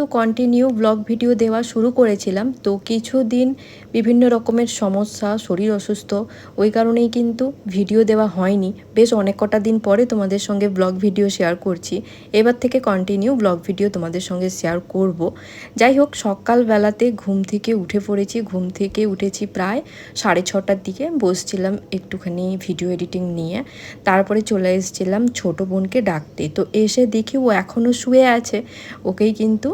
কিন্তু continue blog video দেওয়া শুরু করেছিলাম, তো কিছুদিন বিভিন্ন রকমের সমস্যা, শরীর অসুস্থ, ওই কারণেই কিন্তু ভিডিও দেওয়া হয়নি। বেশ অনেক কটা দিন পরে তোমাদের সঙ্গে ব্লগ ভিডিও শেয়ার করছি। এবার থেকে কন্টিনিউ ব্লগ ভিডিও তোমাদের সঙ্গে শেয়ার করব। যাই হোক, সকালবেলাতে ঘুম থেকে উঠে পড়েছি। ঘুম থেকে উঠেছি প্রায় সাড়ে ছটার দিকে। বসছিলাম একটুখানি ভিডিও এডিটিং নিয়ে। তারপরে চলে এসেছিলাম ছোট বোনকে ডাকতে। তো এসে দেখি ও এখনও শুয়ে আছে। ওকেই কিন্তু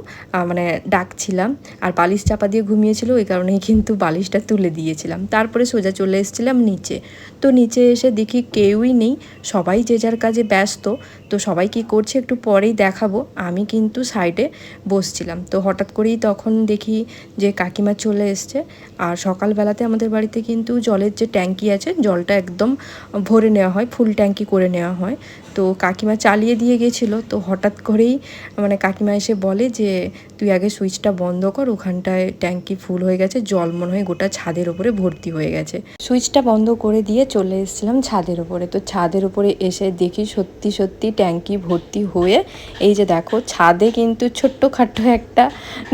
মানে ডাকছিলাম। আর বালিশ চাপা দিয়ে ঘুমিয়েছিল, ওই কারণেই কিন্তু বালিশটা তুলে দিয়েছিলাম। তারপরে সোজা চলে এসেছিলাম নিচে। তো নিচে এসে দেখি কেউই নেই। সবাই যে যার কাজে ব্যস্ত। তো সবাই কি করছে একটু পরেই দেখাবো। আমি কিন্তু সাইডে বসছিলাম। তো হঠাৎ করেই তখন দেখি যে কাকিমা চলে এসছে। আর সকালবেলাতে আমাদের বাড়িতে কিন্তু জলের যে ট্যাঙ্কি আছে, জলটা একদম ভরে নেওয়া হয়, ফুল ট্যাঙ্কি করে নেওয়া হয়। তো কাকিমা চালিয়ে দিয়ে গেছিল। তো হঠাৎ করেই মানে কাকিমা এসে বলে যে, তুই আগে সুইচটা বন্ধ কর, ওখানটায় ট্যাঙ্কি ফুল হয়ে গেছে, জল মনে হয় গোটা ছাদের ওপরে ভর্তি হয়ে গেছে। সুইচটা বন্ধ করে দিয়ে চলে এসেছিলাম ছাদের ওপরে। তো ছাদের ওপরে এসে দেখি সত্যি সত্যি ট্যাঙ্কি ভর্তি হয়ে, এই যে দেখো, ছাদে কিন্তু ছোট্টখাট্ট একটা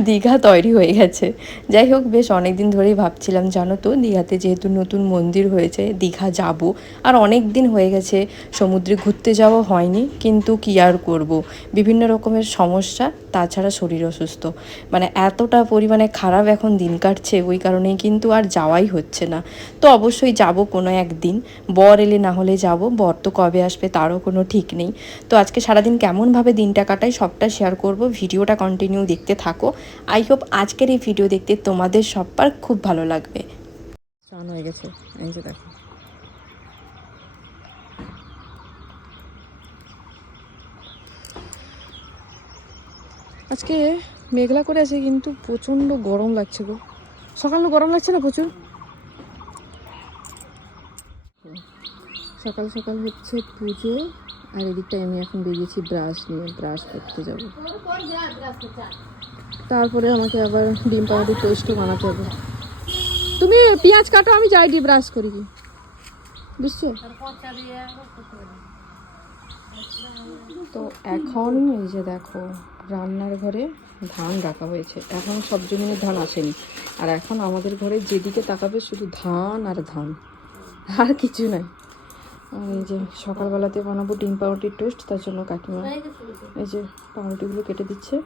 দীঘা তৈরি হয়ে গেছে। যাই হোক, বেশ অনেক দিন ধরেই ভাবছিলাম, জানো তো, দীঘাতে যেহেতু নতুন মন্দির হয়েছে, দীঘা যাব। আর অনেক দিন হয়ে গেছে, সমুদ্রে ঘুরতে যাওয়া হয়নি, কিন্তু কি আর করব? বিভিন্ন রকমের সমস্যা, তাছাড়া শরীর অসুস্থ। মানে এতটা পরিমাণে খারাপ এখন দিন কাটছে, ওই কারণেই কিন্তু আর যাওয়াই হচ্ছে না। তো অবশ্যই যাব কোনো একদিন, বর এলে না হলে যাব, বর তো কবে আসবে তারও কোনো ঠিক নেই। তো আজকে সারাদিন কেমনভাবে দিনটা কাটাই সবটা শেয়ার করব, ভিডিওটা কন্টিনিউ দেখতে থাকো। আই হোপ আজকের এই ভিডিও দেখতে তোমাদের সবার খুব ভালো লাগবে। হয়ে গেছে, এই যে দেখো। আজকে মেঘলা করে আছে, কিন্তু প্রচণ্ড গরম লাগছে গো। সকালে গরম লাগছে না প্রচুর? সকাল সকাল হচ্ছে পুজো, আর এদিকটায় আমি এখন বেরিয়েছি ব্রাশ নিয়ে, ব্রাশ করতে যাব। তারপরে আমাকে আবার ডিম পাউডার টোস্টও বানাতে হবে। তুমি পেঁয়াজ কাটো, আমি যাই দিয়ে ব্রাশ করি। বুঝছ? তো এখন এই যে দেখো, রান্নার ঘরে ধান রাখা হয়েছে। এখন সব জমিনের ধান আসেনি। আর এখন আমাদের ঘরে যেদিকে তাকাবে শুধু ধান আর ধান। আর কিছু নাই। এই যে সকালবেলাতে বানাবো ডিম পাউরুটির টোস্ট, তার জন্য কাকিমা এই যে পাউরুটিগুলো কেটে দিচ্ছে।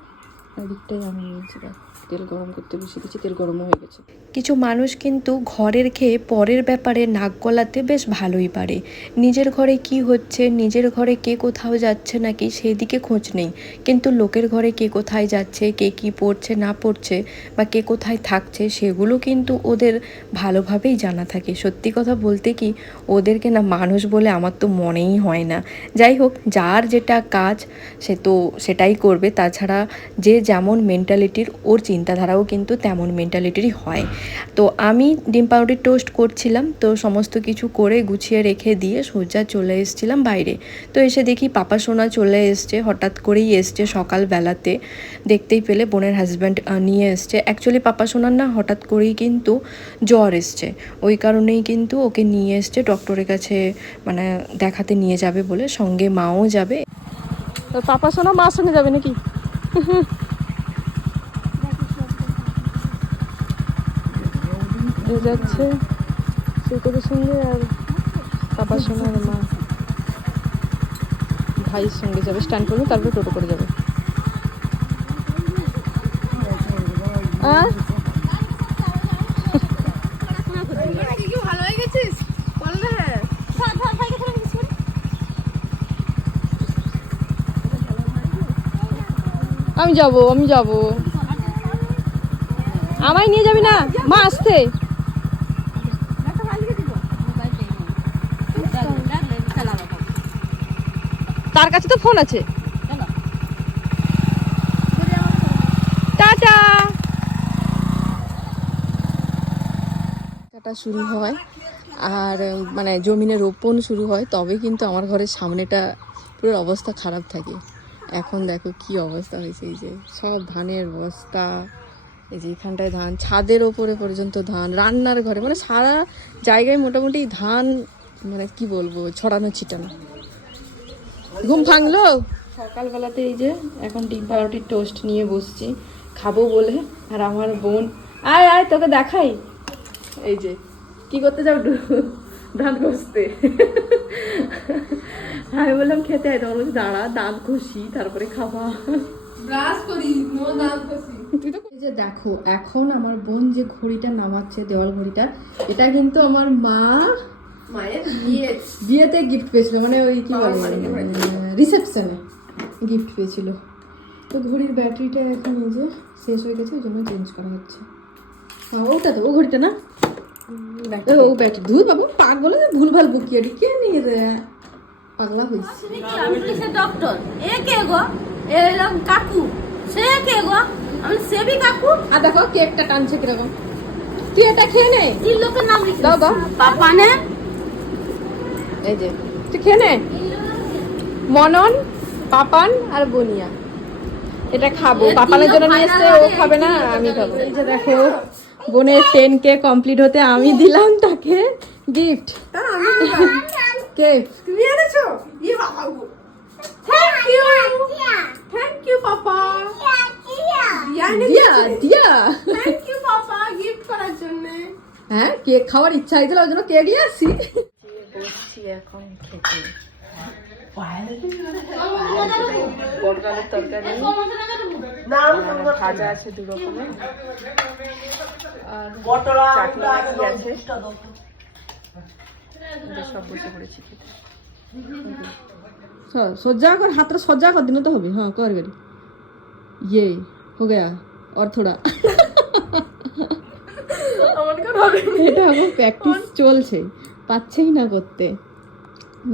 আর দিকটাই আমি দেখো, তেল গরম করতে বসে দিচ্ছি তেল গরমও হয়ে গেছে। কিছু মানুষ কিন্তু ঘরের খেয়ে পরের ব্যাপারে নাক গলাতে বেশ ভালোই পারে। নিজের ঘরে কি হচ্ছে, নিজের ঘরে কে কোথাও যাচ্ছে নাকি সেই দিকে খোঁজ নেই। কিন্তু লোকের ঘরে কে কোথায় যাচ্ছে, কে কি পড়ছে, না পড়ছে বা কে কোথায় থাকছে, সেগুলো কিন্তু ওদের ভালোভাবেই জানা থাকে। সত্যি কথা বলতে কি, ওদেরকে না মানুষ বলে আমার তো মনেই হয় না। যাই হোক, যার যেটা কাজ সে তো সেটাই করবে। তাছাড়া যে যেমন মেন্টালিটির ওর চিন্তাধারাও কিন্তু তেমন মেন্টালিটিরই হয়। তো আমি ডিম পাউরুটির টোস্ট করছিলাম, তো সমস্ত কিছু করে গুছিয়ে রেখে দিয়ে সোজা চলে এসেছিলাম বাইরে। তো এসে দেখি পাপা সোনা চলে এসছে, হঠাৎ করেই এসছে সকালবেলাতে। দেখতেই পেলে বোনের হাজব্যান্ড নিয়ে এসছে। অ্যাকচুয়ালি পাপা সোনার না হঠাৎ করেই কিন্তু জ্বর এসছে। ওই কারণেই কিন্তু ওকে নিয়ে এসছে ডক্টরের কাছে মানে দেখাতে নিয়ে যাবে বলে। সঙ্গে মাও যাবে। পাপা সোনা মার সঙ্গে যাবে নাকি? এ যাচ্ছে সৈকতের সঙ্গে আর পাপা আর মা। ভাইয়ের সঙ্গে যাবে স্ট্যান্ড করবে, তারপরে টোটো করে যাবে। আমি যাব আমি যাব। আমায় নিয়ে যাবি না? মা আসতে তার কাছে তো ফোন আছে। টাটা। কাটা শুরু হয়। আর মানে জমিনে রোপণ শুরু হয় তবে কিন্তু আমার ঘরের সামনেটা পুরো অবস্থা খারাপ থাকে। এখন দেখো কি অবস্থা হয়েছে এই যে সব ধানের বস্তা এই যে এখানটায় ধান ছাদের ওপরে পর্যন্ত ধান রান্নার ঘরে মানে সারা জায়গায় মোটামুটি ধান মানে কি বলব ছড়ানো ছিটানো। ঘুম ভাঙলো? সকালবেলাতে এই যে এখন ডিম পাউরুটির টোস্ট নিয়ে বসছি। খাব বলে আর আমার বোন আয় আয় তোকে দেখাই। এই যে কি করতে যাও দাঁত ঘষতে আমি বললাম খেতে আয়। তখন দাঁড়া দাঁত ঘষি তারপরে খাবা। ব্রাশ করি নো দাঁত কষি। তুই তো এই যে দেখো এখন আমার বোন যে ঘড়িটা নামাচ্ছে দেওয়াল ঘড়িটা এটা কিন্তু আমার মা মায়ের বিয়ে বিয়েতে গিফট পেয়েছিল মানে ওই কি বলে? রিসেপশনে গিফট পেয়েছিল। তো ঘড়ির ব্যাটারিটা এখন এই যে শেষ হয়ে গেছে ওই জন্য চেঞ্জ করা হচ্ছে। হ্যাঁ, ওটা তো ও ঘড়িটা না? ও, ও ব্যাটারি ধুর বাবু পাগল ভুলভাল বুকিয়ে কে নিয়ে রে পাগলা হয়েছে। আমি সে ডক্টর এ কে গো? এ এলাম কাকু। সে কে গো? আমি সেবি কাকু? আর দেখো কেকটা টানছে কীরকম। তুই এটা খেয়ে নে। তিন লোকের নাম লিখে দাও দাও। পাপা নে এই যে তুই খেয়ে নে। মনন পাপান আর বনিয়া। এটা খাব। পাপানের জন্য নিয়ে এসছে ও খাবে না আমি খাব। এই যে দেখো বোনের টেন কে কমপ্লিট হতে আমি দিলাম তাকে গিফট কেক তুমি এনেছো? ই বাবা thank you thank you papa. দিয়া দিয়া Diya. Thank you papa gift করার জন্য। হ্যাঁ কেক খাওয়ার ইচ্ছা হয়েছিল ওই জন্য কেক নিয়ে আসছি। এখন খেতে। ভাজা আছে দু রকমের হ্যাঁ, সজ্জা কর হাত সজ্জা কর দিন তো হবে। হ্যাঁ কর গেলি ইয়ে হো গেয়া অর থোড়া। এটা আমার প্র্যাকটিস চলছে। পাচ্ছেই না করতে।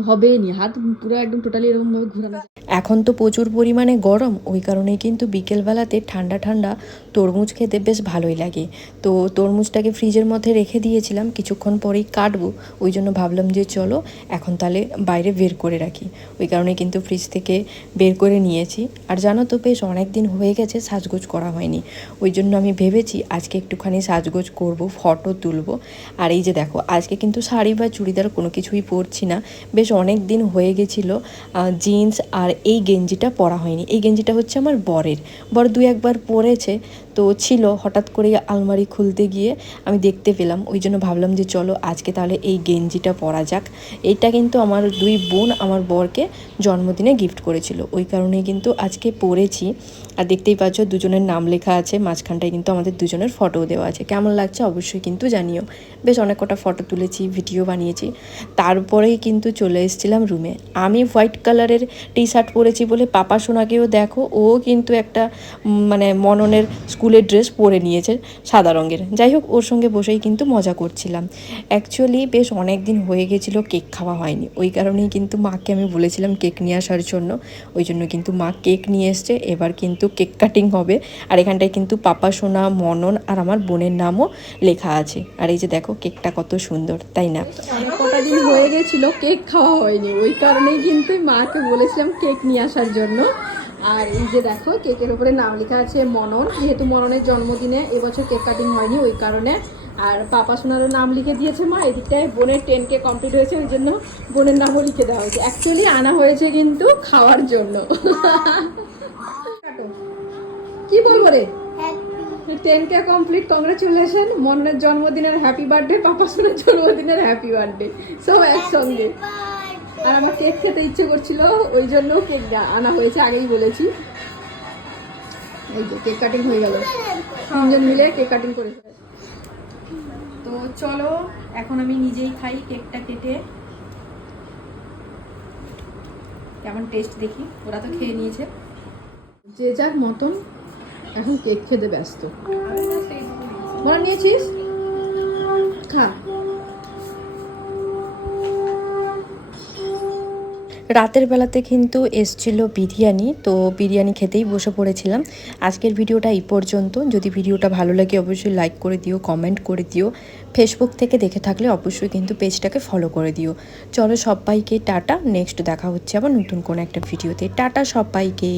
হবেই নি হাত পুরো একদম টোটালি এরকমভাবে ভাবে ঘোরানো। এখন তো প্রচুর পরিমাণে গরম, ওই কারণে কিন্তু বিকেলবেলাতে ঠান্ডা ঠান্ডা তরমুজ খেতে বেশ ভালোই লাগে। তো তরমুজটাকে ফ্রিজের মধ্যে রেখে দিয়েছিলাম, কিছুক্ষণ পরেই কাটবো, ওই জন্য ভাবলাম যে চলো এখন তাহলে বাইরে বের করে রাখি। ওই কারণে কিন্তু ফ্রিজ থেকে বের করে নিয়েছি। আর জানো তো বেশ অনেক দিন হয়ে গেছে সাজগোজ করা হয়নি। ওই জন্য আমি ভেবেছি আজকে একটুখানি সাজগোজ করব, ফটো তুলব। আর এই যে দেখো, আজকে কিন্তু শাড়ি বা চুড়িদার কোনো কিছুই পরছি না। বেশ অনেক দিন হয়ে গেছিল জিন্স আর এই গেঞ্জিটা পরা হয়নি। এই গেঞ্জিটা হচ্ছে আমার বরের। বর দু একবার পরেছে তো ছিল, হঠাৎ করে আলমারি খুলতে গিয়ে আমি দেখতে পেলাম। ওই জন্য ভাবলাম যে চলো আজকে তাহলে এই গেঞ্জিটা পরা যাক। এইটা কিন্তু আমার দুই বোন, আমার বরকে জন্মদিনে গিফট করেছিল। ওই কারণে কিন্তু আজকে পরেছি। আর দেখতেই পাচ্ছ, দুজনের নাম লেখা আছে, মাঝখানটায় কিন্তু আমাদের দুজনের ফটোও দেওয়া আছে। কেমন লাগছে অবশ্যই কিন্তু জানিও। বেশ অনেক কটা ফটো তুলেছি ভিডিও বানিয়েছি। তারপরেই কিন্তু চলে এসেছিলাম রুমে আমি হোয়াইট কালারের টি শার্ট পরেছি বলে পাপা সোনাকেও দেখো, ও কিন্তু একটা মানে মননের স্কুলের ড্রেস পরে নিয়েছে সাদা রঙের। যাই হোক, ওর সঙ্গে বসেই কিন্তু মজা করছিলাম। অ্যাকচুয়ালি বেশ অনেক দিন হয়ে গেছিল, কেক খাওয়া হয়নি। ওই কারণেই কিন্তু মাকে আমি বলেছিলাম কেক নিয়ে আসার জন্য। ওই জন্য কিন্তু মা কেক নিয়ে এসছে। এবার কিন্তু কেক কাটিং হবে। আর এখানটায় কিন্তু পাপা সোনা, মনন আর আমার বোনের নামও লেখা আছে। আর এই যে দেখো, কেকটা কত সুন্দর, তাই না? কটা দিন হয়ে গেছিল, কেক খাওয়া হয়নি। ওই কারণেই কিন্তু মাকে বলেছিলাম কেক নিয়ে আসার জন্য। আর এই যে দেখো কেকের উপরে নাম লেখা আছে মনন। যেহেতু মননের জন্মদিনে এবছর কেক কাটিং হয়নি ওই কারণে। আর পাপা সোনারও নাম লিখে দিয়েছে মা এদিকটায় বোনের টেন কে কমপ্লিট হয়েছে ওই জন্য বোনের নামও লিখে দেওয়া হয়েছে। অ্যাকচুয়ালি আনা হয়েছে কিন্তু খাওয়ার জন্য। কি বলব রে? টেন কে কমপ্লিট কংগ্রেচুলেশন মনের জন্মদিনের হ্যাপি বার্থডে পাপা সোনার জন্মদিনের হ্যাপি বার্থডে সব একসঙ্গে। আর আমার কেক খেতে ইচ্ছে করছিল ওই জন্য কেক আনা হয়েছে আগেই বলেছি। এই যে কেক কাটিং হয়ে গেল। তিনজন মিলে কেক কাটিং করে তো চলো এখন আমি নিজেই খাই কেকটা কেটে। কেমন টেস্ট দেখি? ওরা তো খেয়ে নিয়েছে। যে যার মতন এখন কেক খেতে ব্যস্ত। বড় নিয়েছিস? খা। রাতের বেলাতে কিন্তু এসছিল বিরিয়ানি, তো বিরিয়ানি খেতেই বসে পড়েছিলাম। আজকের ভিডিওটা এই পর্যন্ত। যদি ভিডিওটা ভালো লাগে, অবশ্যই লাইক করে দিও কমেন্ট করে দিও। ফেসবুক থেকে দেখে থাকলে অবশ্যই কিন্তু পেজটাকে ফলো করে দিও। চলো সবাইকে টাটা। নেক্সট দেখা হচ্ছে আবার নতুন কোনো একটা ভিডিওতে। টাটা সবাইকে।